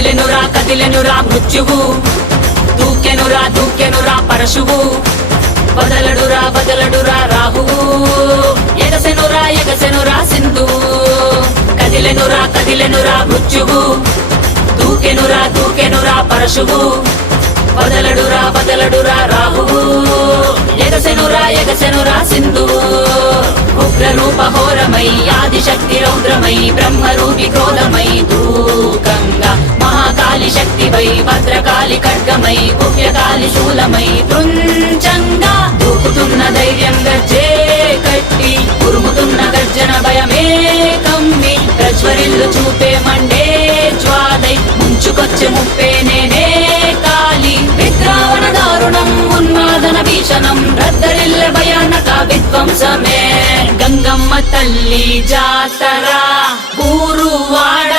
కదిలెనురా మృత్యువు, దూకెనురా పరశువు, వదలడురా రాహువు, ఎగసెనురా సింధువు. కదిలెనురా మృత్యువు, దూకెనురా పరశువు, వదలడురా రాహువు, ఎగసెనురా సింధువు. ఉగ్రరూప ఘోరమై ఆదిశక్తి రౌద్రమై బ్రహ్మరూపి క్రోధమై దూకంగా మహాకాళి శక్తివై భద్రకాళి ఖడ్గమై గుహ్యకాళి శూలమై కృంచంగా దూకుతున్న ధైర్యం గర్జే కట్టి ఉరుముతున్న గర్జన భయమే కమ్మి ప్రజ్వరిల్లు చూపే మండే జ్వాలై ముంచుకొచ్చే ముప్పే నేనే కాళి. విద్రావణ దారుణం ఉన్మాదన భీషణం రద్దరిల్ల భయానక విధ్వంసమే. గంగమ్మ తల్లి జాతర ఊరు వాడ